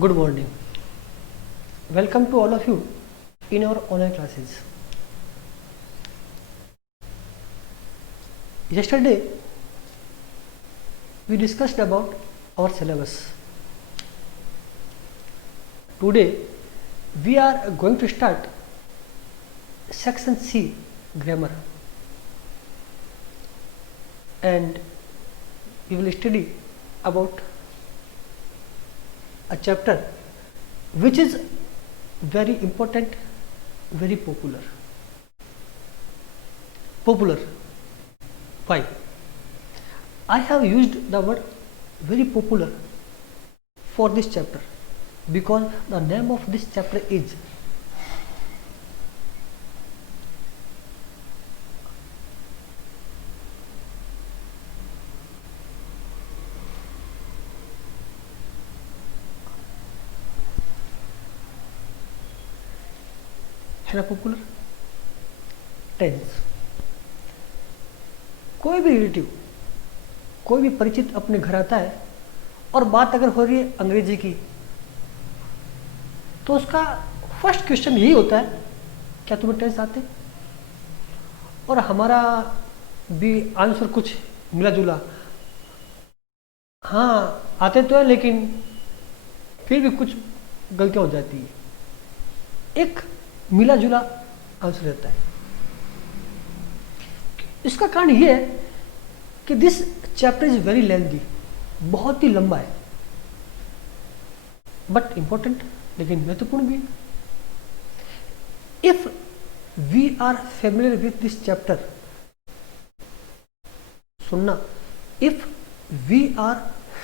Good morning. Welcome to all of you in our online classes. Yesterday we discussed about our syllabus. Today we are going to start section C, grammar, and we will study about a chapter which is very important, very popular. Why? I have used the word very popular for this chapter because the name of this chapter is popular tense. कोई भी relative, कोई भी परिचित अपने घर आता है और बात अगर हो रही है अंग्रेजी की, तो उसका फर्स्ट क्वेश्चन यही होता है, क्या तुम्हें टेंस आते? और हमारा भी आंसर कुछ मिला जुला, हाँ आते तो है, लेकिन फिर भी कुछ गलतियां हो जाती है। एक मिला जुला आंसर रहता है। इसका कारण यह है कि this chapter is very lengthy, बहुत ही लंबा है, बट इंपॉर्टेंट, लेकिन महत्वपूर्ण भी। If we are familiar with this chapter, सुनना, if we are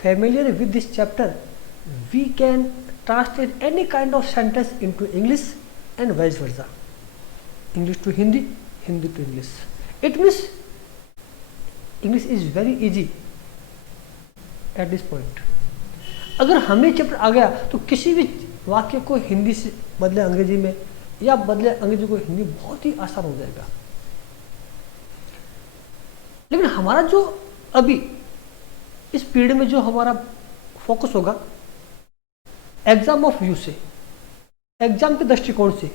familiar with this chapter, we can translate any kind of sentence into English and vice versa, English to Hindi, Hindi to English. It means English is very easy at this point. अगर हमें chapter आ गया तो किसी भी वाक्य को हिंदी से बदले अंग्रेजी में या बदले अंग्रेजी को हिंदी, बहुत ही आसान हो जाएगा। लेकिन हमारा जो अभी इस पीरियड में जो हमारा फोकस होगा एग्जाम ऑफ व्यू से, एग्जाम के दृष्टिकोण से,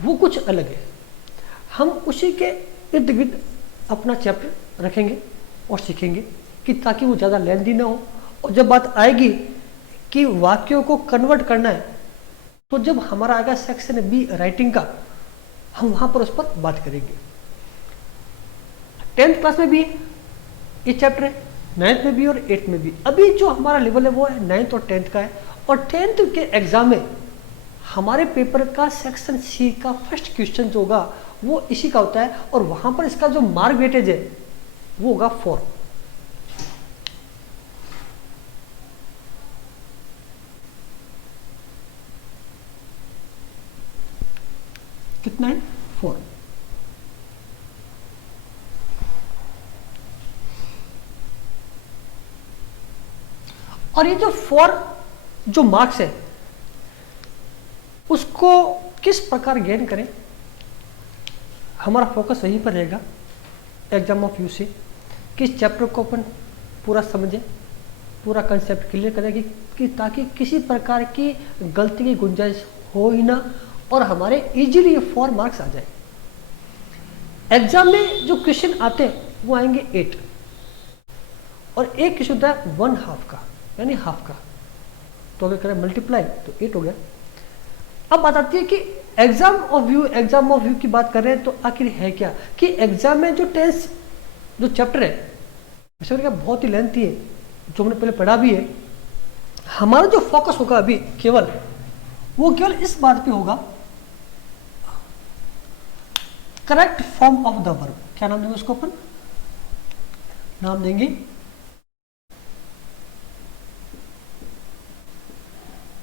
वो कुछ अलग है। हम उसी के इर्द गिर्द अपना चैप्टर रखेंगे और सीखेंगे कि ताकि वो ज़्यादा लेंथी ना हो। और जब बात आएगी कि वाक्यों को कन्वर्ट करना है, तो जब हमारा आएगा सेक्शन बी राइटिंग का, हम वहाँ पर उस पर बात करेंगे। 10th क्लास में भी ये चैप्टर है, 9th में भी और 8th में भी। अभी जो हमारा लेवल है वो है 9th और 10th का है, और 10th के एग्जाम में हमारे पेपर का सेक्शन सी का फर्स्ट क्वेश्चन जो होगा वो इसी का होता है, और वहां पर इसका जो मार्क वेटेज है वो होगा 4। कितना है? 4। और ये जो 4 जो मार्क्स है उसको किस प्रकार गेन करें, हमारा फोकस यहीं पर रहेगा एग्जाम ऑफ व्यू से। किस चैप्टर को अपन पूरा समझें, पूरा कंसेप्ट क्लियर करें कि ताकि किसी प्रकार की गलती की गुंजाइश हो ही ना, और हमारे इजीली ये 4 मार्क्स आ जाए। एग्जाम में जो क्वेश्चन आते हैं वो आएंगे 8, और एक क्वेश्चन होता है 1/2 का, यानी हाफ का, तो अगर करें मल्टीप्लाई तो 8 हो गया। अब बात आती है कि एग्जाम ऑफ व्यू की बात कर रहे हैं, तो आखिर है क्या कि एग्जाम में जो टेंस जो चैप्टर है वैसे बहुत ही लेंथी है, जो हमने पहले पढ़ा भी है। हमारा जो फोकस होगा अभी केवल इस बात पे होगा, correct form of the verb. क्या नाम देंगे उसको अपन? नाम देंगे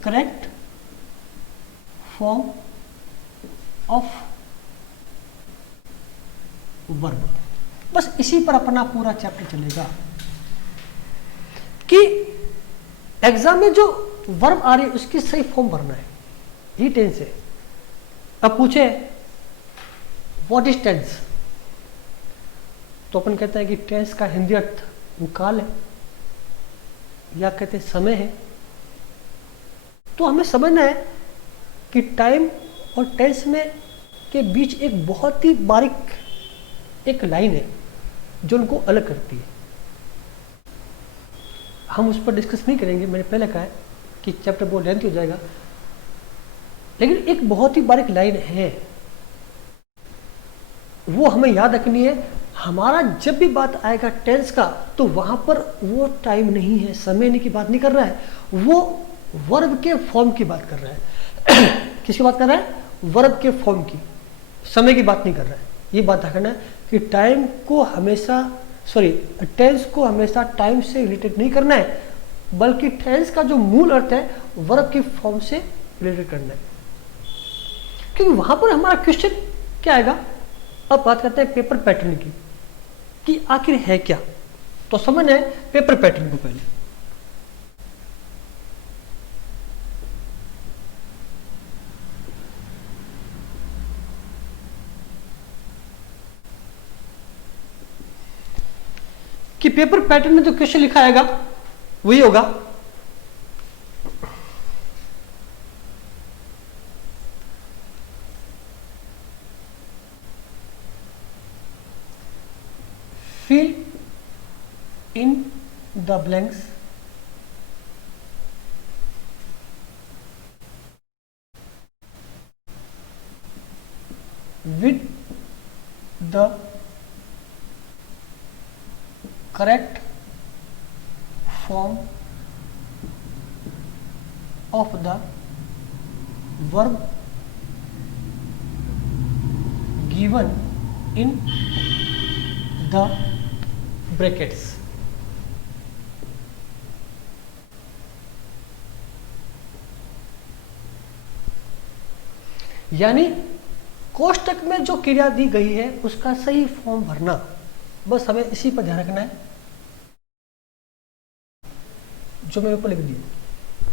करेक्ट फॉर्म ऑफ वर्ब। बस इसी पर अपना पूरा चैप्टर चलेगा कि एग्जाम में जो वर्ब आ रही है उसकी सही फॉर्म भरना है, यही टेंस है। अब पूछे व्हाट इज टेंस, तो अपन कहते हैं कि टेंस का हिंदी अर्थ वो काल है, या कहते हैं समय है, तो हमें समझना है कि टाइम और टेंस में के बीच एक बहुत ही बारीक एक लाइन है जो उनको अलग करती है। हम उस पर डिस्कस नहीं करेंगे, मैंने पहले कहा है कि चैप्टर बहुत लेंथी हो जाएगा, लेकिन एक बहुत ही बारीक लाइन है, वो हमें याद रखनी है। हमारा जब भी बात आएगा टेंस का, तो वहां पर वो टाइम नहीं है, समय की बात नहीं कर रहा है, वो वर्ब के फॉर्म की बात कर रहा है। किसकी बात कर रहा है? वर्ब के फॉर्म की, समय की बात नहीं कर रहा है। ये बात रखना है कि टाइम को हमेशा टेंस को हमेशा टाइम से रिलेटेड नहीं करना है, बल्कि टेंस का जो मूल अर्थ है वर्ब के फॉर्म से रिलेटेड करना है। क्योंकि वहां पर हमारा क्वेश्चन क्या आएगा? अब बात करते हैं पेपर पैटर्न की, कि आखिर है क्या। तो समझना है पेपर पैटर्न को पहले। कि पेपर पैटर्न में जो क्वेश्चन लिखा आएगा वही होगा fill in the blanks with the correct form of the verb given in the brackets। यानी कोष्टक में जो क्रिया दी गई है उसका सही फॉर्म भरना, बस हमें इसी पर ध्यान रखना है जो मैं ऊपर लिख दिया।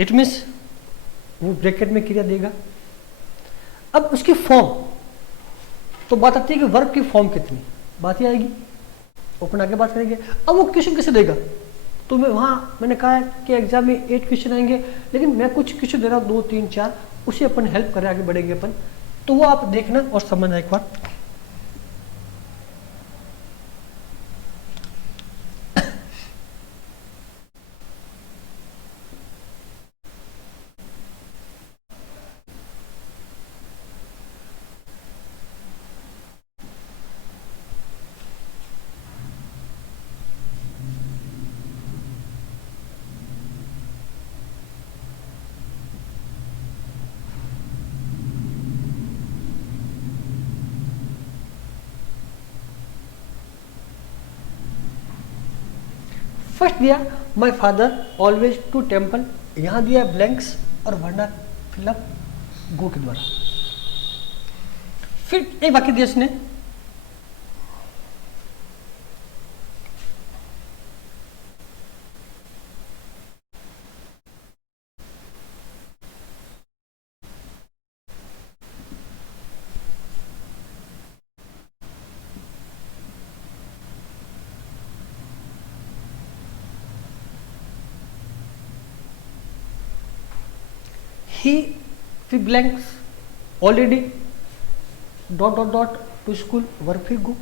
इट मीन्स वो ब्रैकेट में क्रिया देगा। अब उसकी फॉर्म, तो बात आती है कि वर्ब की फॉर्म कितनी, बात ही आएगी, ओपन आगे बात करेंगे। अब वो क्वेश्चन कैसे देगा? तो मैं मैंने कहा है कि एग्जाम में 8 क्वेश्चन आएंगे, लेकिन मैं कुछ क्वेश्चन दे रहा हूँ 2 3 4, उसे अपन हेल्प करें, आगे बढ़ेंगे अपन। तो वो आप देखना और समझना एक बार। फर्स्ट दिया my father always to temple, यहां दिया ब्लैंक्स और वरना फिलअप गो के द्वारा। फिर एक वाक्य दिया इसने, ही फिर blanks already dot dot dot to school work फिर गो।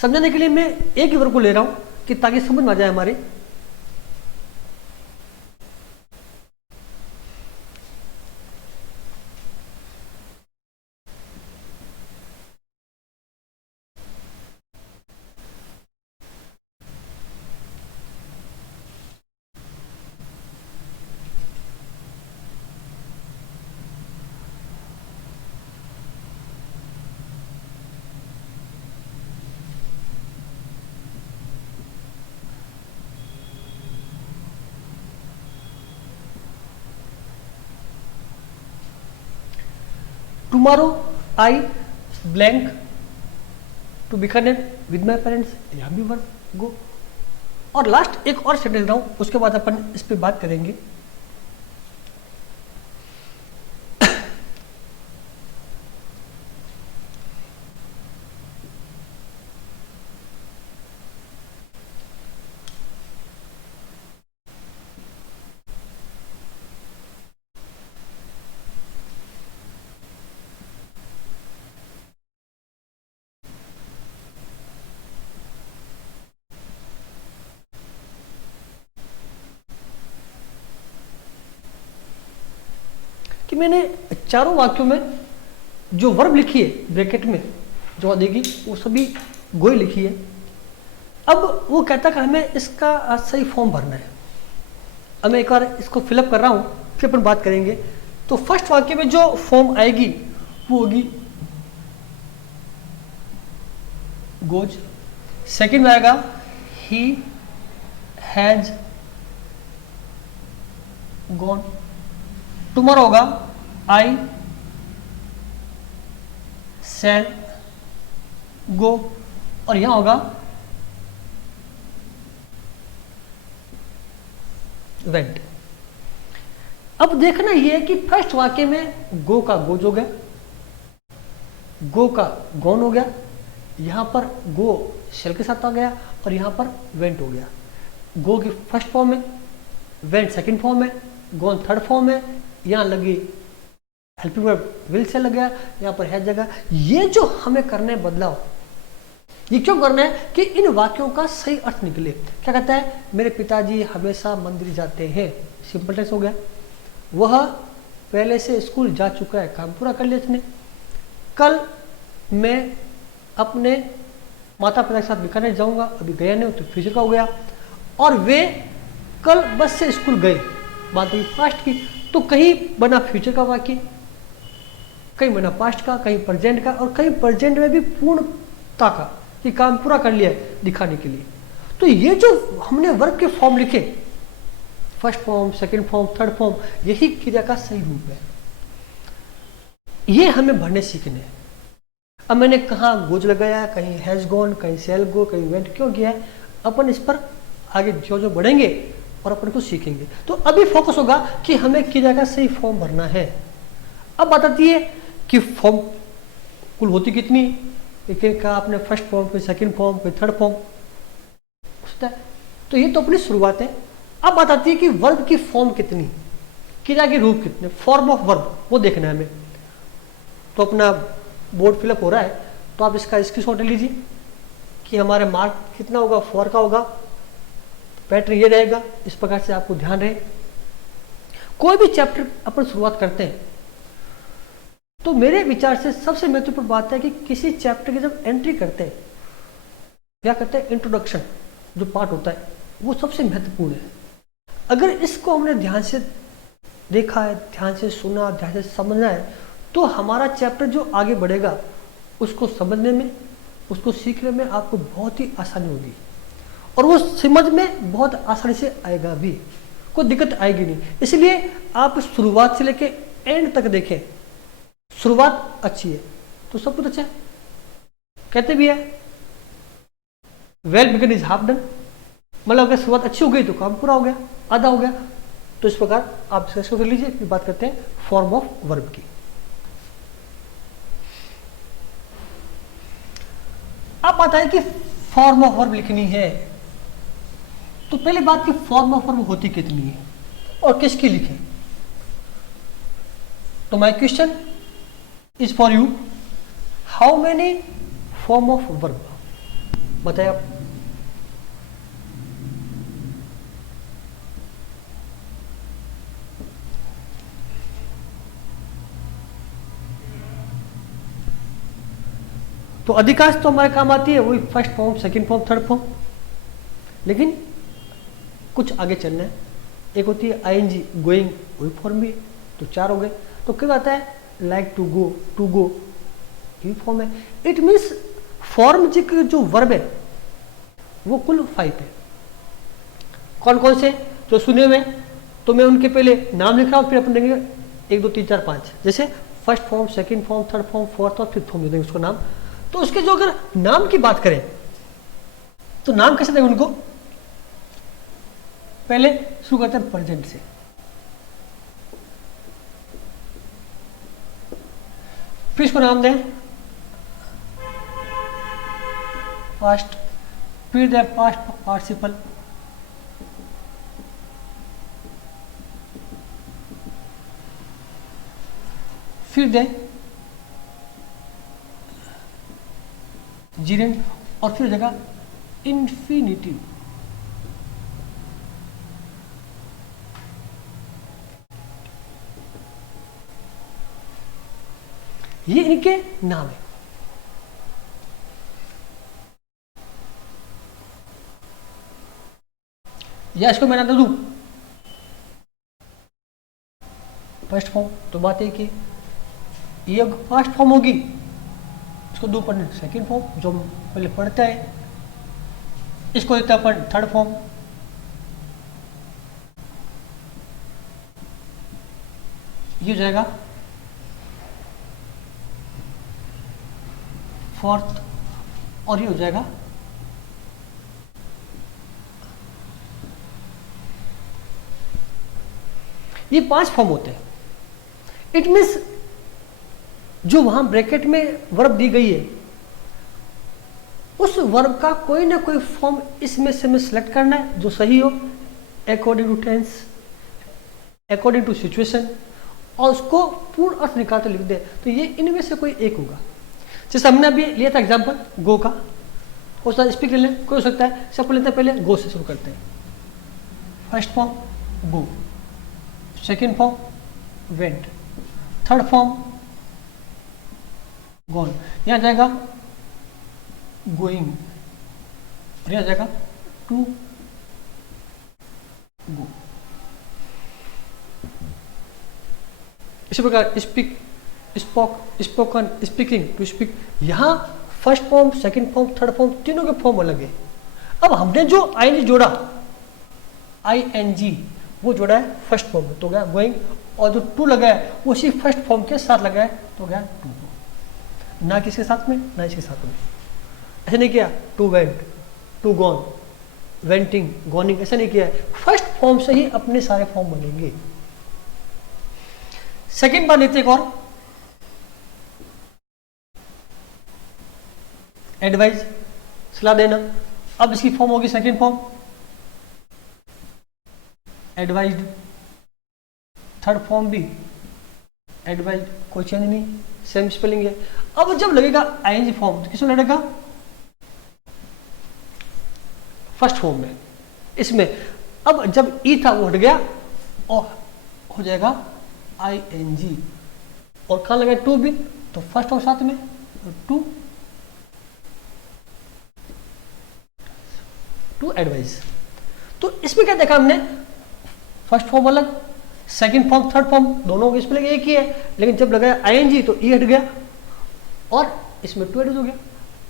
समझाने के लिए मैं एक ही वर्ग को ले रहा हूं कि ताकि समझ में आ जाए हमारे। Tomorrow I blank to be connect with my parents, यहाँ भी वर्ब गो। और लास्ट एक और सेंटेंस रहा हूं, उसके बाद अपन इस पे बात करेंगे। कि मैंने चारों वाक्यों में जो वर्ब लिखी है ब्रैकेट में जो देगी वो सभी गोई लिखी है। अब वो कहता कि हमें इसका सही फॉर्म भरना है। अब मैं एक बार इसको फिलअप कर रहा हूँ, फिर अपन बात करेंगे। तो फर्स्ट वाक्य में जो फॉर्म आएगी वो होगी गोज। सेकंड में आएगा ही हैज गॉन। टुमारो होगा आई शैल गो। और यहां होगा वेंट। अब देखना यह है कि फर्स्ट वाक्य में गो का गोज हो गया, गो का गॉन हो गया, यहां पर गो शेल के साथ आ गया और यहां पर वेंट हो गया। गो की फर्स्ट फॉर्म है, वेंट सेकंड फॉर्म है, गॉन थर्ड फॉर्म है, यहां लगी हेल्पिंग वर्ब विल से लग गया, यहां पर है जगह। ये जो हमें करना है बदलाव, ये क्यों करना है कि इन वाक्यों का सही अर्थ निकले। क्या कहता है, मेरे पिताजी हमेशा मंदिर जाते हैं, सिंपल टेंस हो गया। वह पहले से स्कूल जा चुका है, काम पूरा कर लिया इसने। कल मैं अपने माता पिता के साथ बीकानेर जाऊंगा, अभी गया नहीं तो फ्यूचर का हो गया। और वे कल बस से स्कूल गए, बात हुई पास्ट की। तो कहीं बना फ्यूचर का वाक्य, कहीं बना पास्ट का, कहीं प्रेजेंट का, और कहीं प्रेजेंट में भी पूर्णता का कि काम पूरा कर लिया है दिखाने के लिए। तो ये जो हमने वर्ब के फॉर्म लिखे, first form, second form, third form, यही क्रिया का सही रूप है। ये हमें भरने सीखने हैं। अब मैंने कहाँ गोज लगाया, कहीं हैज गॉन, कहीं सेल गो, कहीं वेंट क्यों किया है, अपन इस पर आगे जो जो बढ़ेंगे और अपन को सीखेंगे। तो अभी फोकस होगा कि हमें क्रिया का सही फॉर्म भरना है। अब बात आती है कि फॉर्म कुल होती कितनी, एक एक का आपने फर्स्ट फॉर्म, कोई सेकंड फॉर्म, कोई थर्ड फॉर्म पूछता है। तो ये तो अपनी शुरुआत है। अब बात आती है कि वर्ब की फॉर्म कितनी, क्रिया के रूप कितने, फॉर्म ऑफ वर्ब, वो देखना है हमें। तो अपना बोर्ड फिलअप हो रहा है, तो आप इसका स्क्रीनशॉट ले लीजिए कि हमारे मार्क कितना होगा, 4 का होगा। पैटर्न ये रहेगा, इस प्रकार से आपको ध्यान रहे। कोई भी चैप्टर अपन शुरुआत करते हैं तो मेरे विचार से सबसे महत्वपूर्ण बात है कि किसी चैप्टर की जब एंट्री करते हैं, क्या करते हैं, इंट्रोडक्शन जो पार्ट होता है वो सबसे महत्वपूर्ण है। अगर इसको हमने ध्यान से देखा है, ध्यान से सुना, ध्यान से समझना है, तो हमारा चैप्टर जो आगे बढ़ेगा उसको समझने में, उसको सीखने में आपको बहुत ही आसानी होगी और वो समझ में बहुत आसानी से आएगा भी, कोई दिक्कत आएगी नहीं। इसलिए आप शुरुआत से लेके एंड तक देखें। शुरुआत अच्छी है तो सब कुछ अच्छा है। कहते भी है well begun is half done, मतलब अगर शुरुआत अच्छी हो गई तो काम पूरा हो गया, आधा हो गया। तो इस प्रकार आप इसको कर लीजिए। फिर बात करते हैं फॉर्म ऑफ वर्ब की। अब बात है कि फॉर्म ऑफ वर्ब लिखनी है, तो पहले बात की फॉर्म ऑफ वर्ब होती कितनी है और किसकी लिखें। तो my question is for you, how many form of verb, बताइए आप। तो अधिकांश तो हमारे काम आती है वही first form, second form, third form. लेकिन कुछ आगे चलना है। एक होती है आईएनजी गोइंग, वही फॉर्म भी है, तो 4 हो गए। तो क्या आता है लाइक टू गो, ये फॉर्म है। इट मीन्स फॉर्म की जो वर्ब है वो कुल 5 है। कौन कौन से जो सुने हुए, तो मैं उनके पहले नाम लिख रहा हूँ, फिर अपन देंगे 1 2 3 4 5। जैसे first form, second form, third form, fourth और फिफ्थ फॉर्म दे देंगे उसको नाम। तो उसके जो अगर नाम की बात करें तो नाम कैसे देंगे उनको, पहले शुरू करते हैं प्रेजेंट से। फिर इसको नाम दें पास्ट, फिर दें पास्ट पार्टिसिपल, फिर दें जीरेंट और फिर जगह इन्फिनिटिव। ये इनके नाम है। या इसको मैं नाम दे दूं फर्स्ट फॉर्म, तो बात है कि ये फर्स्ट फॉर्म होगी, इसको दो पढ़ने सेकंड फॉर्म जो पहले पढ़ता है, इसको देता है अपन थर्ड फॉर्म, ये हो जाएगा फोर्थ, और ये हो जाएगा ये 5 फॉर्म होते हैं। इट मीन्स जो वहां ब्रैकेट में वर्ब दी गई है उस वर्ब का कोई ना कोई फॉर्म इसमें से हमें सेलेक्ट करना है जो सही हो according to tense, according to situation, और उसको पूर्ण अर्थ निकालते लिख दे। तो ये इनमें से कोई एक होगा। जैसे हमने अभी लिया था एग्जांपल गो का, उसका स्पीक ले लें, कोई हो सकता है। सब लेते हैं पहले गो से शुरू करते हैं। First form go, second form went, third form gone, यहां जाएगा गोइंग, और यहां जाएगा टू गो। इसी प्रकार speak, spoke, spoken, speaking, to speak. यहां first form, second form, third form, तीनों के फॉर्म अलग है। अब हमने जो आईएनजी जोड़ा, आईएनजी वो जोड़ा है फर्स्ट फॉर्म में, तो गया गोइंग, और जो टू लगा है वो उसी फर्स्ट फॉर्म के साथ लगा है, तो गया टू गो, ना किसके साथ में ना इसके साथ में। ऐसा नहीं किया टू वेंट, टू गॉन, वेंटिंग, गॉनिंग, ऐसा नहीं किया है। फर्स्ट फॉर्म से ही अपने सारे फॉर्म बनेंगे। सेकेंड बार लेते एक और, एडवाइज, सलाह देना। अब इसकी फॉर्म होगी second form advised, third form भी एडवाइज्ड, कोई चेंज नहीं, सेम स्पेलिंग है। अब जब लगेगा आईएनजी फॉर्म तो किसमें लगेगा? फर्स्ट फॉर्म में। इसमें अब जब ई था वो हट गया और हो जाएगा आईएनजी, और कहां लगा टू भी, तो फर्स्ट और साथ में टू, टू एडवाइस। तो इसमें क्या देखा हमने, फर्स्ट फॉर्म अलग, सेकंड फॉर्म, थर्ड फॉर्म दोनों इसमें लगे एक ही है, लेकिन जब लगाया आईएनजी तो ई हट गया और इसमें टू एडवाइज हो गया।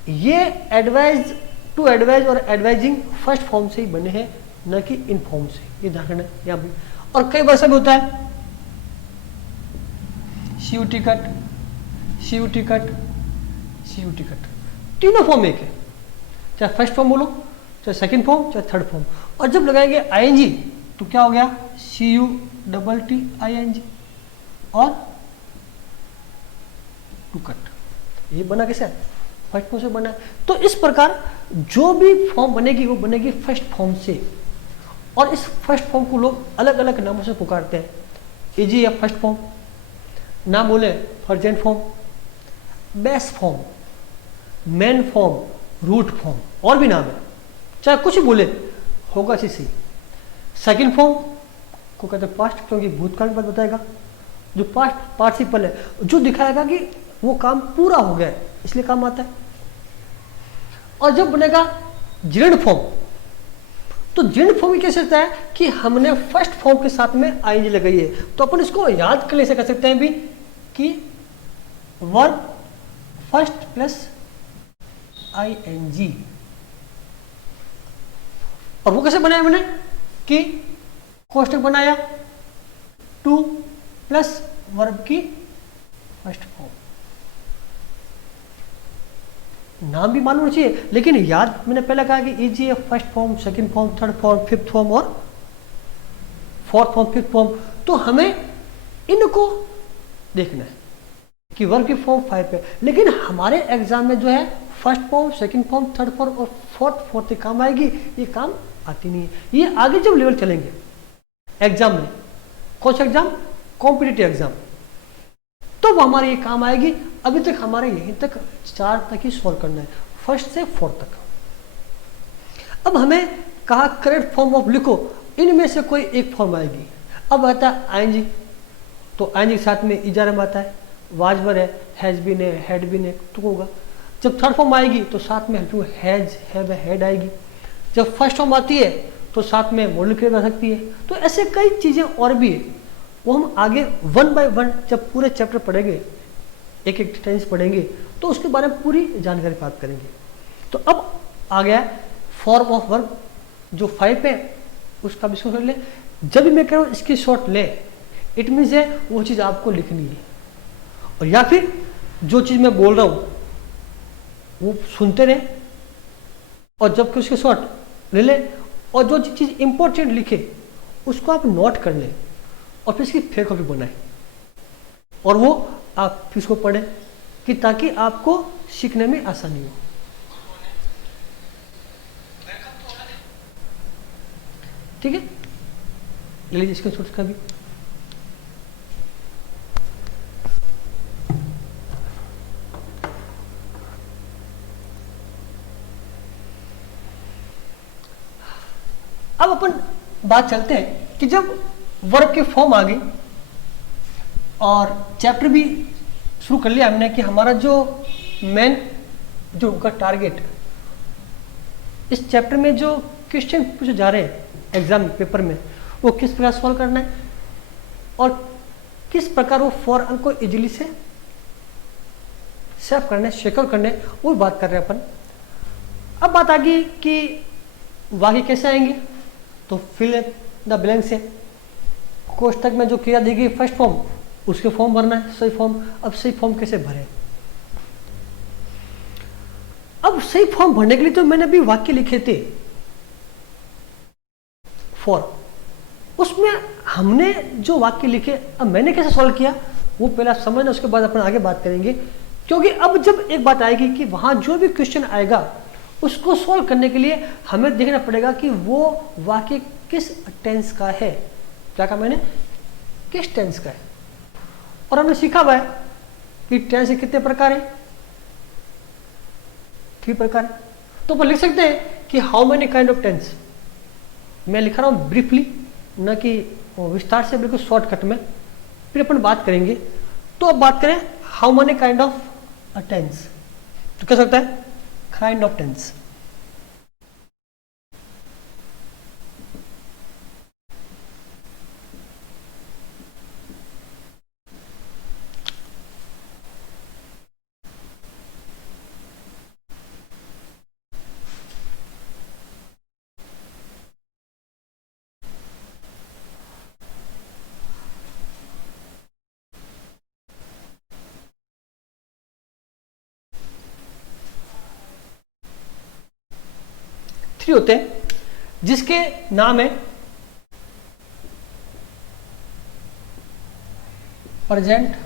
ये एडवाइज, टू एडवाइज और एडवाइजिंग फर्स्ट फॉर्म से ही बने हैं, न कि इन फॉर्म से। ये ध्यान रखना यहाँ भी। और कई बार सब होता है C U T cut, C U T cut, C U T cut, तीनों फॉर्म एक है, चाहे फर्स्ट फॉर्म बोलो, चाहे सेकंड फॉर्म, चाहे थर्ड फॉर्म। और जब लगाएंगे आईएनजी तो क्या हो गया, C U double T I N G और टू कट। ये बना कैसे, फर्स्ट फॉर्म से बना। तो इस प्रकार जो भी फॉर्म बनेगी वो बनेगी फर्स्ट फॉर्म से, और इस फर्स्ट फॉर्म को लोग अलग अलग नामों से पुकारते हैं। इजी या फर्स्ट फॉर्म, ना बोले फर्जेंट form, base form, main form, root form, और भी नाम है, चाहे कुछ बोले होगा सी। सेकेंड फॉर्म को कहते हैं पास्ट, क्योंकि भूतकाल में बताएगा। जो पास्ट पार्टिसिपल है, जो दिखाएगा कि वो काम पूरा हो गया है, इसलिए काम आता है। और जब बनेगा जिरेंड फॉर्म, तो जिरेंड फॉर्म कैसे होता है कि हमने फर्स्ट फॉर्म के साथ में आईएनजी लगाई है, तो अपन इसको याद करने से कर सकते हैं भी कि वर्ब फर्स्ट प्लस आईएनजी। और वो कैसे बनाया मैंने कि कोष्टक बनाया, टू प्लस वर्ब की फर्स्ट फॉर्म। नाम भी मालूम चाहिए, लेकिन याद मैंने पहले कहा कि इजी है first form, second form, third form, fifth form और फोर्थ फॉर्म, फिफ्थ फॉर्म। तो हमें इनको देखना है कि वर्ब की फॉर्म 5 है, लेकिन हमारे एग्जाम में जो है first form, second form, third form और फोर्थ काम आएगी। ये काम आती नहीं है। ये आगे जब लेवल चलेंगे एग्जाम में, कौन सा एग्जाम, कॉम्पिटिटिव एग्जाम, तो वो हमारे ये काम आएगी। अभी तक हमारे यहीं तक 4 तक ही सॉल्व करना है, फर्स्ट से 4 तक। अब हमें कहा करेक्ट फॉर्म ऑफ लिखो, इनमें से कोई एक फॉर्म आएगी। अब आता है आईएनजी, तो आईएनजी के साथ में इजारा में आता है वाज वर है, हैज़ बीन है, हैड बीन है, तो होगा। जब थर्ड फॉर्म आएगी तो साथ में हेल्पिंग हैज़, हैव, हैड आएगी। जब फर्स्ट फॉर्म आती है तो साथ में मॉडल क्रिया आ सकती है। तो ऐसे कई चीज़ें और भी है, वो हम आगे वन बाय वन जब पूरे चैप्टर पढ़ेंगे, एक एक टेंस पढ़ेंगे, तो उसके बारे में पूरी जानकारी प्राप्त करेंगे। तो अब आ गया फॉर्म ऑफ वर्ब जो 5 है, उसका भी कर ले। जब भी मैं कह रहा हूँ इसकी शॉर्ट ले, इट मीन्स है वो चीज़ आपको लिखनी है, और या फिर जो चीज़ मैं बोल रहा हूँ वो सुनते रहे, और जबकि उसके शॉर्ट ले ले, और जो चीज़ इंपॉर्टेंट लिखे उसको आप नोट कर लें, और फिर इसकी फेक कॉपी बनाएं, और वो आप फिर इसको पढ़ें, कि ताकि आपको सीखने में आसानी हो। ठीक है, ले लीजिए इसका शॉर्ट का भी। अब अपन बात चलते हैं कि जब वर्ब के फॉर्म आ गई और चैप्टर भी शुरू कर लिया हमने, कि हमारा जो मेन जो उनका टारगेट, इस चैप्टर में जो क्वेश्चन पूछे जा रहे हैं एग्जाम पेपर में, वो किस प्रकार सॉल्व करना है और किस प्रकार वो 4 अंक को इजीली से सेव करने, शेकआउट करने, वो बात कर रहे हैं अपन। अब बात आ गई कि वाक्य कैसे आएंगे, तो फिल द ब्लैंक्स है, कोष्ठक में जो क्रिया दी गई फर्स्ट फॉर्म, उसके फॉर्म भरना है, सही फॉर्म। अब सही फॉर्म कैसे भरे? अब सही फॉर्म भरने के लिए तो मैंने अभी वाक्य लिखे थे फॉर, उसमें हमने जो वाक्य लिखे, अब मैंने कैसे सॉल्व किया वो पहले आप समझना, उसके बाद अपन आगे बात करेंगे। क्योंकि अब जब एक बात आएगी कि वहां जो भी क्वेश्चन आएगा उसको सॉल्व करने के लिए हमें देखना पड़ेगा कि वो वाक्य किस टेंस का है। क्या कहा मैंने? किस टेंस का है। और हमने सीखा हुआ है कि टेंस के कितने प्रकार है, 3 प्रकार है। तो अपन लिख सकते हैं कि how many kind of tense. मैं लिख रहा हूं ब्रीफली, न कि विस्तार से, बिल्कुल शॉर्टकट में, फिर अपन बात करेंगे। तो अब बात करें how many kind of tense, तो क्या सकता है? Kind of tense. होते हैं जिसके नाम है प्रेजेंट,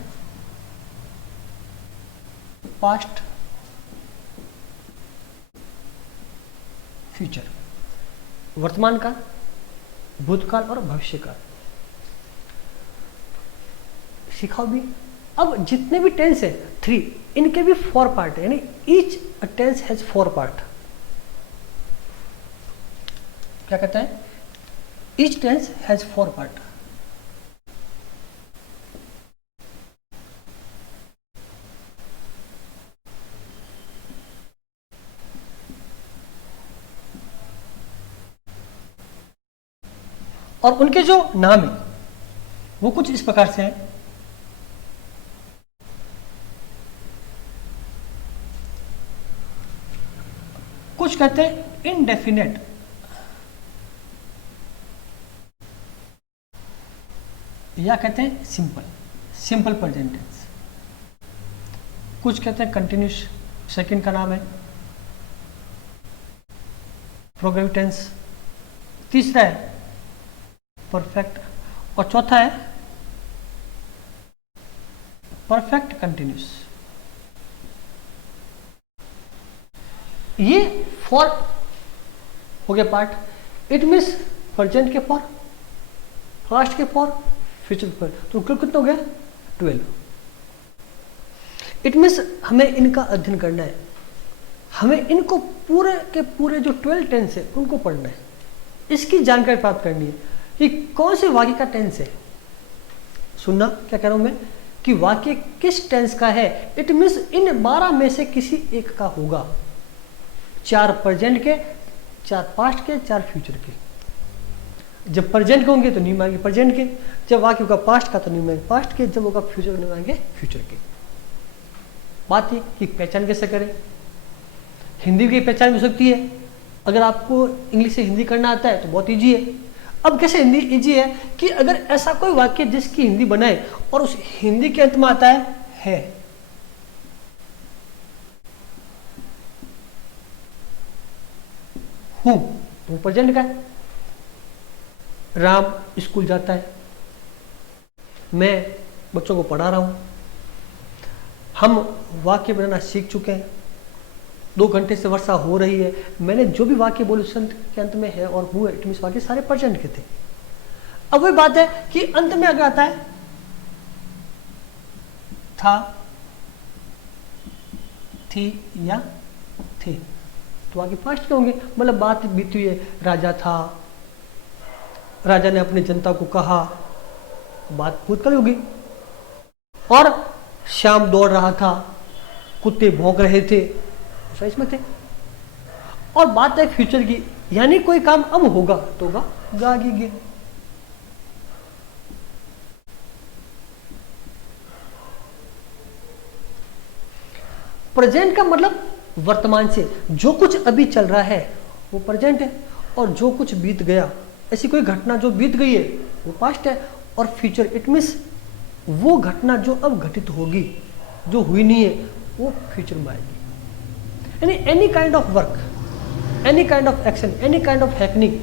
पास्ट, फ्यूचर, वर्तमान काल, भूतकाल और भविष्य काल। सिखाओ भी। अब जितने भी टेंस है 3, इनके भी 4 पार्ट है, यानी ईच टेंस हैज 4 पार्ट। क्या कहते हैं? Each tense has 4 part. और उनके जो नाम है वो कुछ इस प्रकार से हैं। कुछ कहते हैं इनडेफिनेट, या कहते हैं सिंपल, सिंपल प्रेजेंट टेंस। कुछ कहते हैं कंटिन्यूस, सेकंड का नाम है प्रोग्रेसिव टेंस। तीसरा है परफेक्ट, और चौथा है परफेक्ट कंटिन्यूस। ये 4 हो गया पार्ट। इट मीन्स प्रेजेंट के 4, पास्ट के 4, फ्यूचर के 4, तो कुल कितना हो गया? 12। इट मीन्स हमें इनका अध्ययन करना है, हमें इनको पूरे के पूरे जो 12 टेंस है उनको पढ़ना है, इसकी जानकारी प्राप्त करनी है कि कौन से वाक्य का टेंस है। सुनना क्या कह रहा हूं मैं, कि वाक्य किस टेंस का है, इट मीन्स इन 12 में से किसी एक का होगा। 4 प्रेजेंट के, 4 पास्ट के, 4 फ्यूचर के। जब प्रेजेंट के होंगे तो नहीं मांगे प्रेजेंट के, जब वाक्य होगा पास्ट का तो नहीं मांगे पास्ट के, जब होगा फ्यूचर का नहीं मांगे फ्यूचर के। बात है कि पहचान कैसे करें। हिंदी की पहचान हो सकती है, अगर आपको इंग्लिश से हिंदी करना आता है तो बहुत ईजी है। अब कैसे हिंदी ईजी है कि अगर ऐसा कोई वाक्य जिसकी हिंदी बनाए और उस हिंदी के अंत में आता है हूं, तो प्रेजेंट का है। राम स्कूल जाता है, मैं बच्चों को पढ़ा रहा हूं। हम वाक्य बनाना सीख चुके हैं, 2 घंटे से वर्षा हो रही है। मैंने जो भी वाक्य बोले संत के अंत में है और हुए, इट मींस वाक्य सारे प्रेजेंट के थे। अब वही बात है कि अंत में अगर आता है था, थी या थे, तो आगे पास्ट के होंगे। मतलब बात बीती हुई है, राजा था, राजा ने अपनी जनता को कहा, बात भूतकाल होगी। और श्याम दौड़ रहा था, कुत्ते भौंक रहे थे, इसमें थे। और बात है फ्यूचर की, यानी कोई काम अब होगा तो होगा गागी। प्रेजेंट का मतलब वर्तमान से, जो कुछ अभी चल रहा है वो प्रेजेंट है, और जो कुछ बीत गया, ऐसी कोई घटना जो बीत गई है वो पास्ट है। और फ्यूचर इट मीन्स वो घटना जो अब घटित होगी, जो हुई नहीं है वो फ्यूचर में आएगी। यानी any kind of work, any kind of action, any kind of happening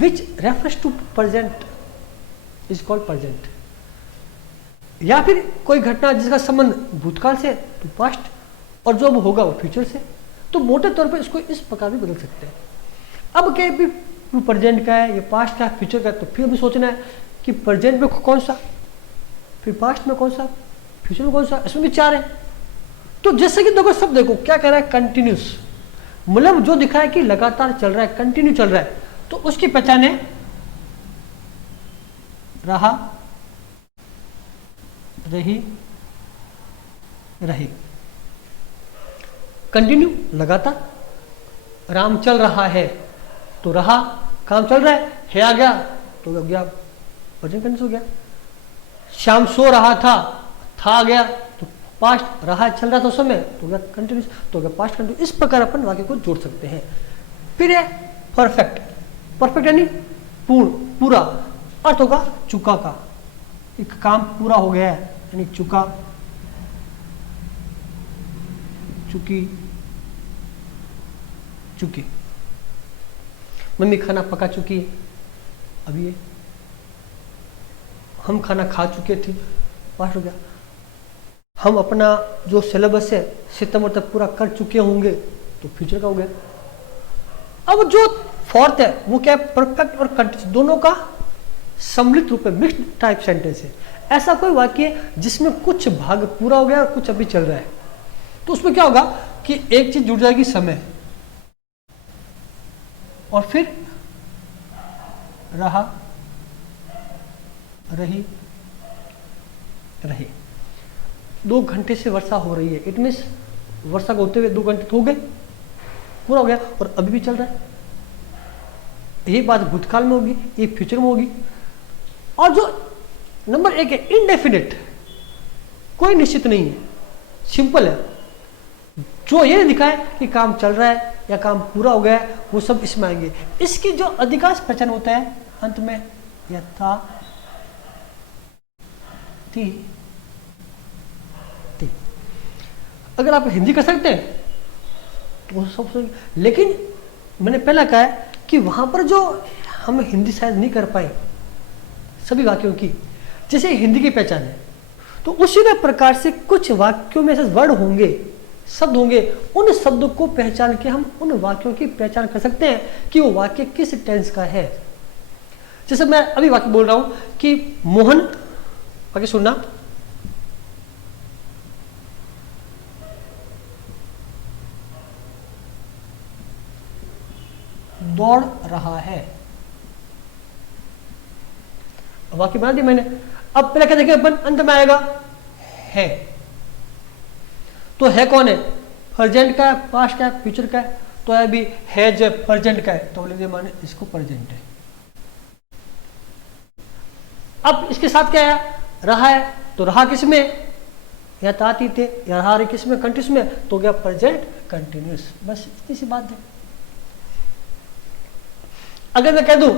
which refers to present is called present. या फिर कोई घटना जिसका संबंध भूतकाल से तो पास्ट, और जो अब होगा वो फ्यूचर से। तो मोटे तौर पर इसको इस प्रकार भी बदल सकते हैं। अब क्या भी प्रेजेंट का है, ये पास्ट का है, फ्यूचर का है, तो फिर भी सोचना है कि प्रेजेंट में कौन सा, फिर पास्ट में कौन सा, फ्यूचर में कौन सा, इसमें भी 4 है। तो जैसे कि देखो, सब देखो क्या कह रहा है, कंटिन्यूस, मतलब जो दिखा है कि लगातार चल रहा है, कंटिन्यू चल रहा है, तो उसकी पहचान है रहा, रही, रहे। कंटिन्यू लगातार। राम चल रहा है तो रहा, काम चल रहा है आ गया तो गया, प्रेजेंट टेंस हो गया। शाम सो रहा था आ गया तो पास्ट, रहा चल रहा था उस समय तो गया कंटिन्यूस, तो गया पास्ट कंटिन्यूस। इस प्रकार अपन वाक्य को जोड़ सकते हैं। फिर है परफेक्ट। परफेक्ट यानी पूर्ण, पूरा। अर्थ होगा चुका का, एक काम पूरा हो गया है, यानी चुका, चुकी, चुकी। मम्मी खाना पका चुकी, अभी ये। हम खाना खा चुके थे, पास्ट हो गया। हम अपना जो सिलेबस है सितंबर तक पूरा कर चुके होंगे, तो फ्यूचर का हो गया। अब जो फोर्थ है वो क्या है, परफेक्ट और कंटिन्यूस, दोनों का सम्मिलित रूप है, मिक्स्ड टाइप सेंटेंस है। ऐसा कोई वाक्य जिसमें कुछ भाग पूरा हो गया और कुछ अभी चल रहा है, तो उसमें क्या होगा कि एक चीज जुड़ जाएगी, समय, और फिर रहा, रही, रहे। 2 घंटे से वर्षा हो रही है, इट मीन्स वर्षा को होते हुए 2 घंटे हो गए, पूरा हो गया, और अभी भी चल रहा है। ये बात भूतकाल में होगी, ये फ्यूचर में होगी। और जो नंबर 1 है इनडेफिनिट, कोई निश्चित नहीं है, सिंपल है। जो ये दिखाए कि काम चल रहा है या काम पूरा हो गया है, वो सब इसमें आएंगे। इसकी जो अधिकांश पहचान होता है अंत में या था, थी, थी। अगर आप हिंदी कर सकते हैं तो सब, लेकिन मैंने पहला कहा है कि वहां पर जो हम हिंदी शायद नहीं कर पाए सभी वाक्यों की, जैसे हिंदी की पहचान है, तो उसी प्रकार से कुछ वाक्यों में ऐसे वर्ड होंगे, शब्द होंगे, उन शब्दों को पहचान के हम उन वाक्यों की पहचान कर सकते हैं कि वो वाक्य किस टेंस का है। जैसे मैं अभी वाक्य बोल रहा हूं कि मोहन, वाक्य सुनना, दौड़ रहा है, वाक्य बना दिया मैंने। अब पहले क्या देखें अपन, अंत में आएगा है। तो है कौन है? प्रेजेंट का है, पास्ट का है, फ्यूचर का है। तो अभी है जो प्रेजेंट का है तो बोलेंगे माने इसको प्रेजेंट है। अब इसके साथ क्या है? रहा है। तो रहा किस में? या ताती थे, या रहा रहे किस में? कंटिन्यूस में। तो क्या? Present continuous. बस इतनी सी बात है। अगर मैं कह दूं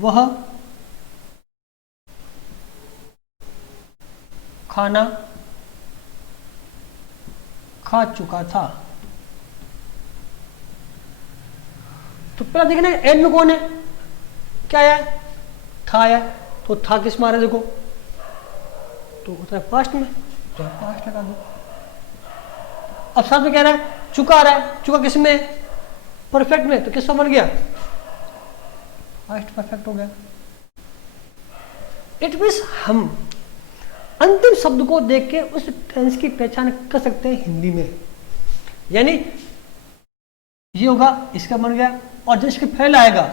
वह खाना खा चुका था, तो पहला देखना है एंड में कौन है? क्या है? था है। तो था किस में आ रहा है? देखो तो होता है पास्ट में, तो पास्ट लगा दो। अब साथ में कह रहा है चुका आ रहा है। चुका किस में? परफेक्ट में। तो किसका बन गया? पास्ट परफेक्ट हो गया। इट मीन्स हम अंतिम शब्द को देख के उस टेंस की पहचान कर सकते हैं हिंदी में। यानी ये होगा, इसका बन गया, और जो इसके पहले आएगा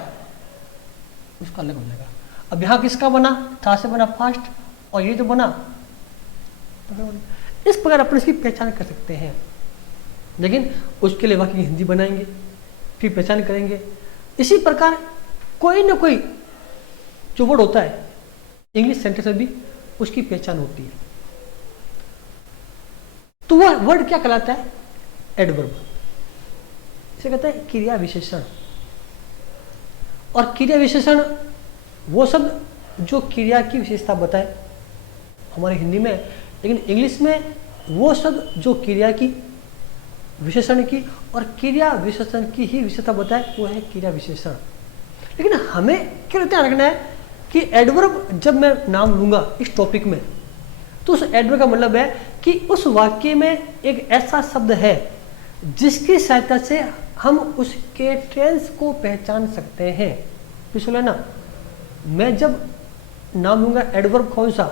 उसका अलग हो जाएगा। अब यहां किसका बना? था से बना फास्ट, और ये जो बना इस प्रकार अपन इसकी पहचान कर सकते हैं। लेकिन उसके लिए वाक्य की हिंदी बनाएंगे, फिर पहचान करेंगे। इसी प्रकार कोई ना कोई जो वर्ड होता है इंग्लिश सेंटेंस में भी उसकी पहचान होती है। तो वह वर्ड क्या कहलाता है? एडवर्ब। इसे कहते हैं क्रिया विशेषण। और क्रिया विशेषण वो शब्द जो क्रिया की विशेषता बताए हमारी हिंदी में, लेकिन इंग्लिश में वो शब्द जो क्रिया की, विशेषण की और क्रिया विशेषण की ही विशेषता बताए, वो है क्रिया विशेषण। लेकिन हमें क्या ध्यान रखना है कि एडवर्ब जब मैं नाम लूंगा इस टॉपिक में, तो उस एडवर्ब का मतलब है कि उस वाक्य में एक ऐसा शब्द है जिसकी सहायता से हम उसके टेंस को पहचान सकते हैं। पिछले ना मैं जब नाम लूंगा एडवर्ब कौन सा,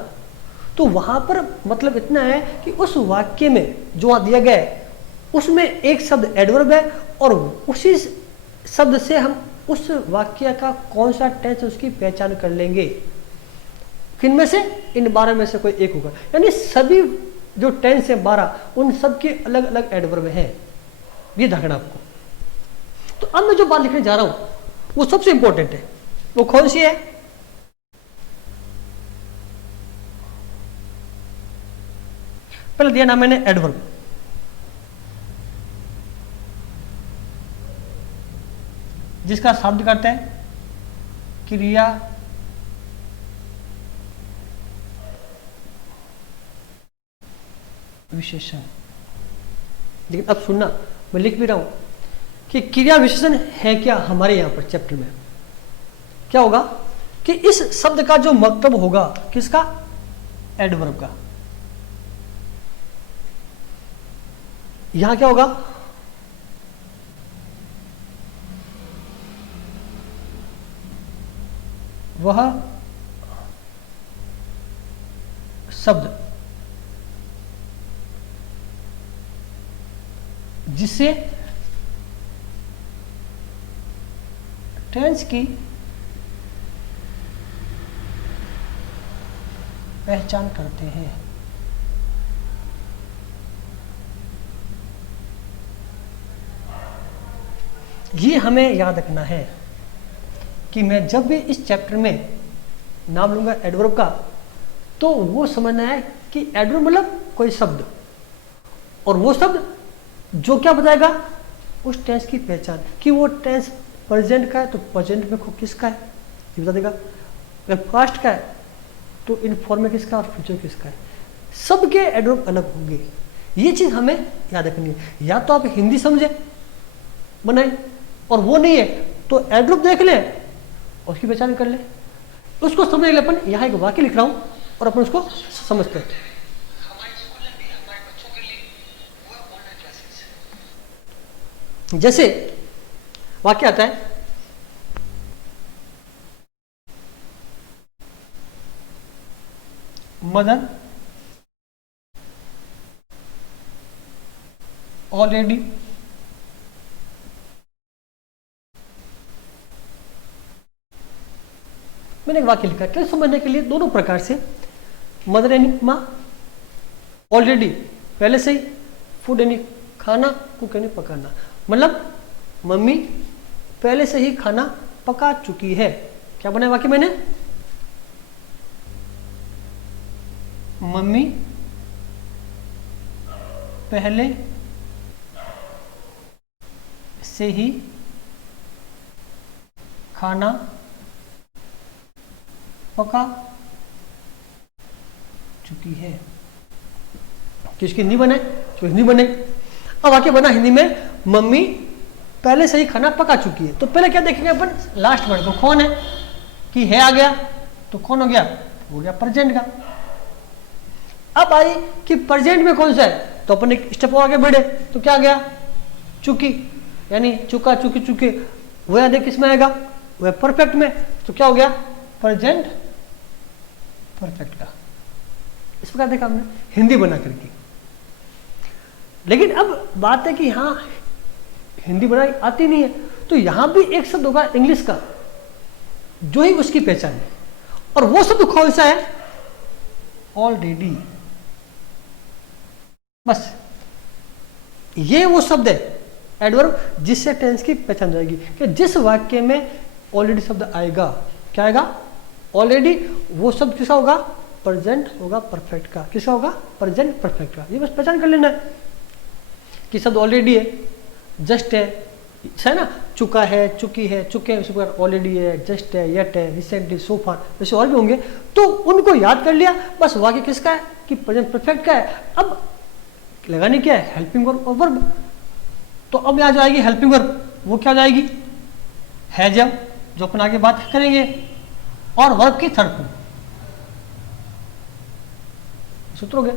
तो वहां पर मतलब इतना है कि उस वाक्य में जो वहां दिया गया है उसमें एक शब्द एडवर्ब है, और उसी शब्द से हम उस वाक्य का कौन सा टेंस उसकी पहचान कर लेंगे। किन में से? इन 12 में से कोई एक होगा। यानी सभी जो टेंस है 12, उन सब के अलग अलग एडवर्ब हैं। ये ध्यान आपको। तो अब मैं जो बात लिखने जा रहा हूं वो सबसे इंपॉर्टेंट है। वो कौन सी है? पहले दिया नाम मैंने एडवर्ब, जिसका शब्द करते हैं क्रिया विशेषण। लेकिन अब सुनना, मैं लिख भी रहा हूं कि क्रिया विशेषण है क्या। हमारे यहां पर चैप्टर में क्या होगा कि इस शब्द का जो मतलब होगा किसका? एडवर्ब का। यहां क्या होगा? वह शब्द जिससे टेंस की पहचान करते हैं। ये हमें याद रखना है कि मैं जब भी इस चैप्टर में नाम लूंगा एडवर्ब का, तो वो समझना है कि एडवर्ब मतलब कोई शब्द, और वो शब्द जो क्या बताएगा? उस टेंस की पहचान, कि वो टेंस प्रेजेंट का है तो प्रेजेंट में किसका है ये बता देगा। अगर पास्ट का है तो इनफॉर्म में किसका और फ्यूचर किसका है। सबके एडवर्ब अलग होंगे। ये चीज हमें याद रखनी है। या तो आप हिंदी समझे बनाए, और वो नहीं है तो एडवर्ब देख लें और उसकी पहचान कर ले। उसको समझने के लिए अपन यहाँ एक वाक्य लिख रहा हूं और अपन उसको समझते हैं। जैसे वाक्य आता है, मदन ऑलरेडी मैंने एक वाक्य लिखा, क्या समझने के लिए दोनों प्रकार से। मदर यानी माँ, ऑलरेडी पहले से ही, फूड यानी खाना, कुक यानी पकाना, मतलब मम्मी पहले से ही खाना पका चुकी है। क्या बनाया वाक्य मैंने, मम्मी पहले से ही खाना पका चुकी है। किसकी हिंदी बने, तो हिंदी बने। अब वाक्य बना हिंदी में, मम्मी पहले से ही खाना पका चुकी है। तो पहले क्या देखेंगे अपन, लास्ट वर्ड को, कौन है, कि है आ गया, तो कौन हो गया प्रेजेंट का। अब आई कि प्रेजेंट में कौन सा है, तो अपन एक स्टेप और आगे बढ़े, तो क्या आ गया, चुकी, यानी चुका, चुकी, चुके, वह आगे किस में आएगा, वह परफेक्ट में। तो क्या हो गया, प्रेजेंट परफेक्ट का। इस प्रकार देखा हमने हिंदी बना करके। लेकिन अब बात है कि हाँ हिंदी बनाई आती नहीं है, तो यहां भी एक शब्द होगा इंग्लिश का जो ही उसकी पहचान है, और वो शब्द कौन सा है, ऑलरेडी। बस ये वो शब्द है एडवर्ब जिससे टेंस की पहचान जाएगी, कि जिस वाक्य में ऑलरेडी शब्द आएगा, क्या आएगा, ऑलरेडी, वो शब्द किसका होगा, प्रेजेंट होगा परफेक्ट का। किसका होगा, प्रेजेंट परफेक्ट का। ये बस पहचान कर लेना है कि शब्द ऑलरेडी है, जस्ट है ना, चुका है, चुकी है, चुके हैं, उसी प्रकार ऑलरेडी है, जस्ट है, येट है, रिसेंटली, सो फार, वैसे और भी होंगे। तो उनको याद कर लिया, बस वाक्य किसका है, कि प्रेजेंट परफेक्ट का है। अब लगानी क्या है, हेल्पिंग वर्ब। तो अब यहाँ जो आएगी हेल्पिंग वर्ब, वो क्या जाएगी, है जब, जो अपन आगे बात करेंगे, और वर्ब की थर्ड फॉर्म। सूत्र हो गया,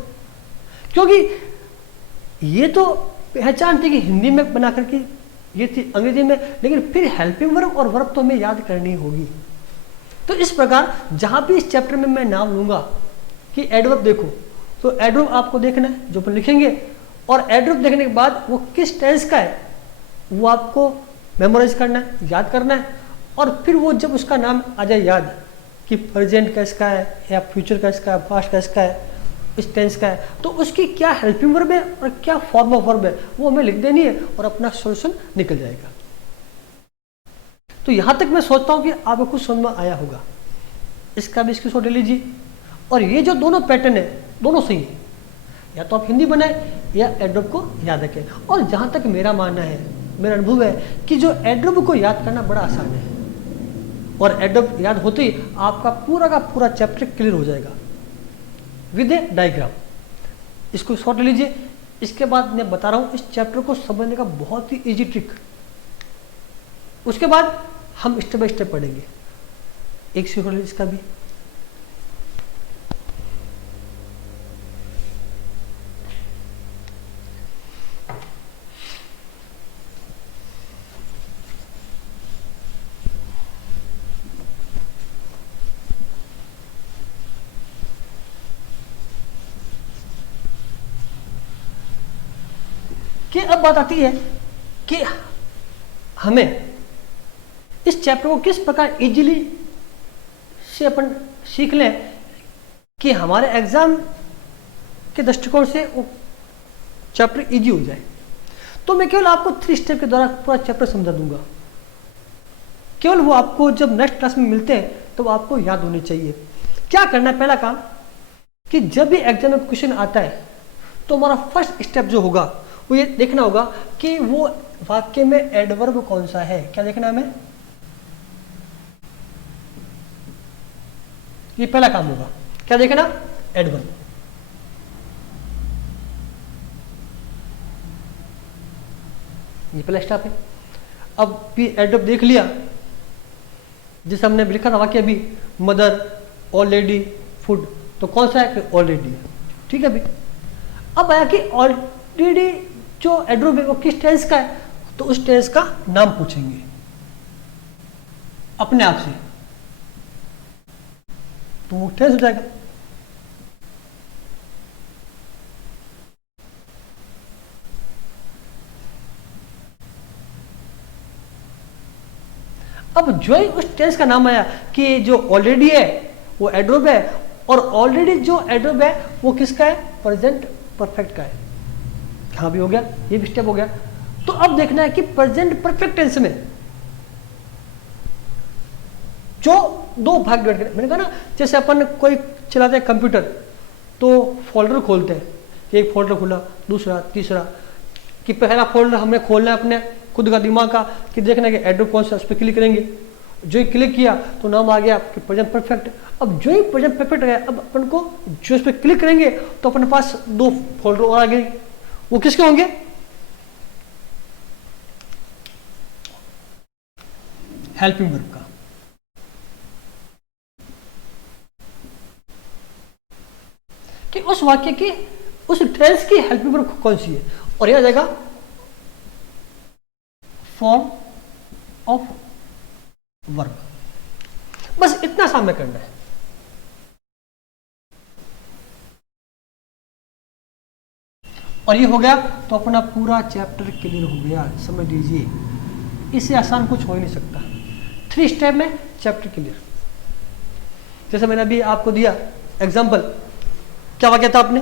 क्योंकि ये तो पहचान थी कि हिंदी में बना करके ये थी अंग्रेजी में, लेकिन फिर हेल्पिंग वर्ब और वर्ब तो हमें याद करनी होगी। तो इस प्रकार जहां भी इस चैप्टर में मैं नाम लूंगा कि एडवर्ब देखो, तो एडवर्ब आपको देखना है जो अपन लिखेंगे, और एडवर्ब देखने के बाद वो किस टेंस का है वो आपको मेमोराइज करना है, याद करना है। और फिर वो जब उसका नाम आ जाए याद कि प्रेजेंट का इसका है, या फ्यूचर का इसका है, पास्ट का इसका है, इस टेंस का है, तो उसकी क्या हेल्पिंग वर्ब है और क्या फॉर्म ऑफ वर्ब है वो हमें लिख देनी है, और अपना सॉल्यूशन निकल जाएगा। तो यहां तक मैं सोचता हूं कि आपको कुछ समझ में आया होगा। इसका भी स्क्रीनशॉट ले लीजिए। और ये जो दोनों पैटर्न है, दोनों सही है, या तो आप हिंदी बनाए या एडवर्ब को याद रखें। और जहां तक मेरा मानना है, मेरा अनुभव है कि जो एडवर्ब को याद करना बड़ा आसान है, और एडवर्ब याद होते ही आपका पूरा का पूरा चैप्टर क्लियर हो जाएगा विद ए डायग्राम। इसको शॉर्ट ले लीजिए। इसके बाद मैं बता रहा हूं इस चैप्टर को समझने का बहुत ही इजी ट्रिक। उसके बाद हम स्टेप बाय स्टेप पढ़ेंगे। एक शॉर्ट इसका भी, कि अब बात आती है कि हमें इस चैप्टर को किस प्रकार इजीली से अपन सीख लें कि हमारे एग्जाम के दृष्टिकोण से वो चैप्टर इजी हो जाए। तो मैं केवल आपको 3 स्टेप के द्वारा पूरा चैप्टर समझा दूंगा। केवल वो आपको जब नेक्स्ट क्लास में मिलते हैं तो आपको याद होनी चाहिए। क्या करना है, पहला काम कि जब भी एग्जाम में क्वेश्चन आता है तो हमारा फर्स्ट स्टेप जो होगा वो ये देखना होगा कि वो वाक्य में एडवर्ब कौन सा है। क्या देखना है हमें, ये पहला काम होगा। क्या देखना, एडवर्ब। ये पहला स्टेप है। अब भी एडवर्ब देख लिया, जिसे हमने लिखा था वाक्य अभी, मदर, ऑलरेडी, फूड, तो कौन सा है, ऑलरेडी है। ठीक है। अभी अब आया कि ऑलरेडी जो एडवर्ब है वो किस टेंस का है, तो उस टेंस का नाम पूछेंगे अपने आप से, तो वो टेंस हो जाएगा। अब जो ही उस टेंस का नाम आया कि जो ऑलरेडी है वो एडवर्ब है, और ऑलरेडी जो एडवर्ब है वो किसका है, प्रेजेंट परफेक्ट का है। हाँ भी हो गया, ये भी स्टेप हो गया। तो अब देखना है कि प्रेजेंट परफेक्ट टेंस में जो दो भाग डिवाइड करें। मैंने कहा ना, जैसे अपन कोई चलाते हैं कंप्यूटर तो फोल्डर खोलते हैं, एक फोल्डर खुला, दूसरा, तीसरा, कि पहला फोल्डर हमें खोलना है अपने खुद का दिमाग का, कि देखना है कि एडवर्ब कौन सा, उस पर क्लिक करेंगे। जो ही क्लिक किया तो नाम आ गया कि प्रेजेंट परफेक्ट। अब जो ही प्रेजेंट परफेक्ट गया, अब अपन को जो इस पर क्लिक करेंगे तो अपने पास दो फोल्डर और आ गए। वो किसके होंगे, हेल्पिंग वर्ब का। कि उस वाक्य की, उस टेंस की हेल्पिंग वर्ब कौन सी है, और यह आ जाएगा फॉर्म ऑफ वर्ब। बस इतना सामने करना है। और ये हो गया तो अपना पूरा चैप्टर क्लियर हो गया, समझ लीजिए। इससे आसान कुछ हो ही नहीं सकता। 3 स्टेप में चैप्टर क्लियर। जैसे मैंने अभी आपको दिया एग्जांपल, क्या वाक्य था आपने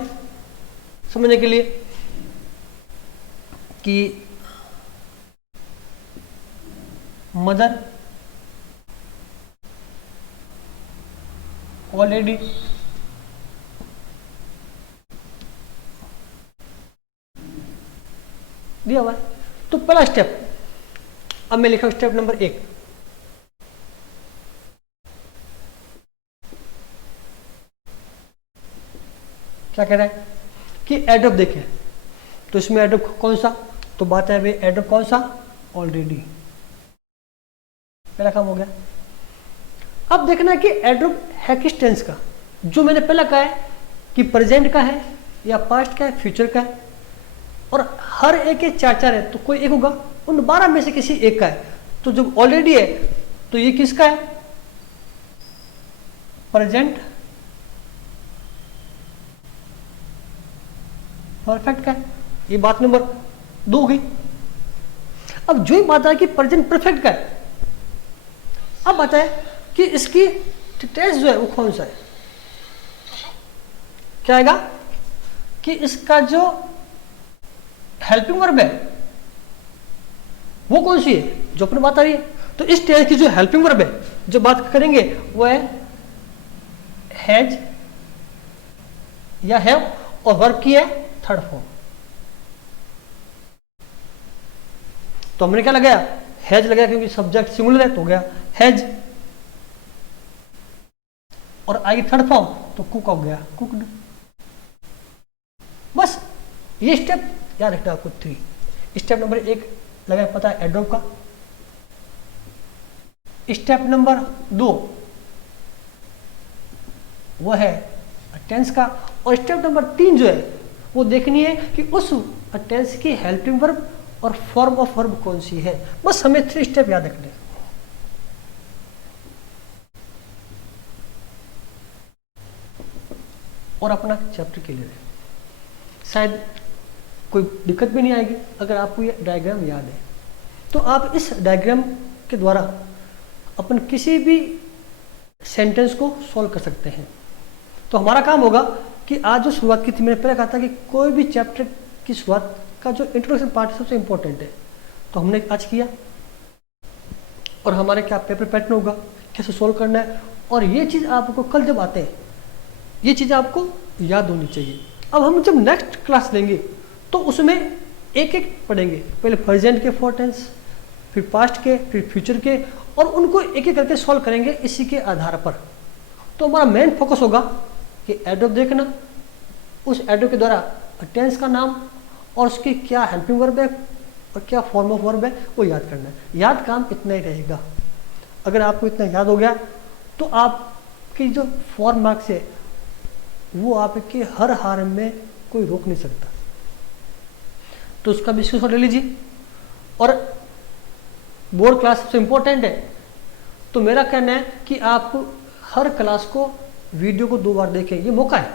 समझने के लिए कि मदर ऑलरेडी दिया हुआ है। तो पहला स्टेप, अब मैं लिखा स्टेप नंबर 1। क्या कह रहा है कि एडवर्ब देखें, तो इसमें एडवर्ब कौन सा, तो बात है भाई एडवर्ब कौन सा, ऑलरेडी। पहला काम हो गया। अब देखना है कि एडवर्ब है किस टेंस का। जो मैंने पहला कहा है कि प्रेजेंट का है या पास्ट का है, फ्यूचर का है, और हर एक के 4-4 है, तो कोई एक होगा। उन 12 में से किसी एक का है। तो जब ऑलरेडी है तो ये किसका है, प्रेजेंट परफेक्ट का है। ये बात नंबर 2 हो गई। अब जो ही बात है कि प्रेजेंट परफेक्ट का है, अब बात है कि इसकी टेंस जो है वो कौन सा है। क्या आएगा कि इसका जो हेल्पिंग वर्ब है वो कौन सी है, जो अपनी बात आ रही है। तो इस टेंस की जो हेल्पिंग वर्ब है, जो बात करेंगे वो है हैज या हैव, और वर्ब की है थर्ड फॉर्म। तो हमने क्या लगाया, हैज लगाया, क्योंकि सब्जेक्ट सिंगुलर है तो हो गया हैज, और आगे थर्ड फॉर्म तो कुक हो गया कुकड। बस ये स्टेप याद रखना आपको। 3 स्टेप नंबर 1 लगाया, पता है एडवर्ब का। स्टेप नंबर 2 वो है टेंस का, और स्टेप नंबर 3 जो है वो देखनी है कि उस टेंस की हेल्पिंग वर्ब और फॉर्म ऑफ वर्ब कौन सी है। बस हमें 3 स्टेप याद रखने हैं। और अपना चैप्टर क्लियर है। शायद कोई दिक्कत भी नहीं आएगी अगर आपको ये डायग्राम याद है। तो आप इस डायग्राम के द्वारा अपन किसी भी सेंटेंस को सॉल्व कर सकते हैं। तो हमारा काम होगा कि आज जो शुरुआत की थी, मैंने पहले कहा था कि कोई भी चैप्टर की शुरुआत का जो इंट्रोडक्शन पार्ट है सबसे इंपॉर्टेंट है। तो हमने आज किया, और हमारे क्या पेपर पैटर्न होगा, कैसे सॉल्व करना है, और ये चीज़ आपको कल जब आते हैं ये चीज़ आपको याद होनी चाहिए। अब हम जब नेक्स्ट क्लास लेंगे तो उसमें एक एक पढ़ेंगे, पहले प्रेजेंट के 4 टेंस, फिर पास्ट के, फिर फ्यूचर के, और उनको एक एक करके सॉल्व करेंगे इसी के आधार पर। तो हमारा मेन फोकस होगा कि एडवर्ब देखना, उस एडवर्ब के द्वारा टेंस का नाम और उसकी क्या हेल्पिंग वर्ब है और क्या फॉर्म ऑफ वर्ब है वो याद करना है। याद काम इतना ही रहेगा। अगर आपको इतना याद हो गया तो आपकी जो 4 मार्क्स है वो आपके हर हार में कोई रोक नहीं सकता। तो उसका भी स्क्रीनशॉट ले लीजिए। और बोर्ड क्लास सबसे इम्पोर्टेंट है, तो मेरा कहना है कि आप हर क्लास को वीडियो को 2 बार देखें। ये मौका है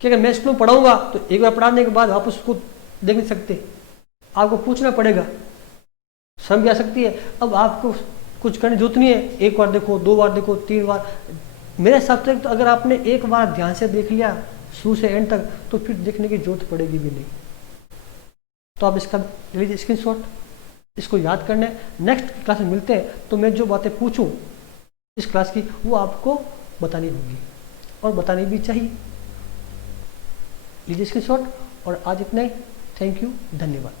कि अगर मैं स्कूल में पढ़ाऊंगा तो एक बार पढ़ाने के बाद आप उसको देख नहीं सकते, आपको पूछना पड़ेगा, समझ आ सकती है। अब आपको कुछ करने की जरूरत नहीं है, एक बार देखो, 2 बार देखो, 3 बार। मेरे हिसाब से तो अगर आपने एक बार ध्यान से देख लिया शुरू से एंड तक, तो फिर देखने की जरूरत पड़ेगी भी नहीं। तो आप इसका ले लीजिए स्क्रीनशॉट, इसको याद करना है। नेक्स्ट क्लास में मिलते हैं तो मैं जो बातें पूछूं इस क्लास की वो आपको बतानी होगी और बतानी भी चाहिए। लीजिए स्क्रीनशॉट, और आज इतना ही। थैंक यू, धन्यवाद।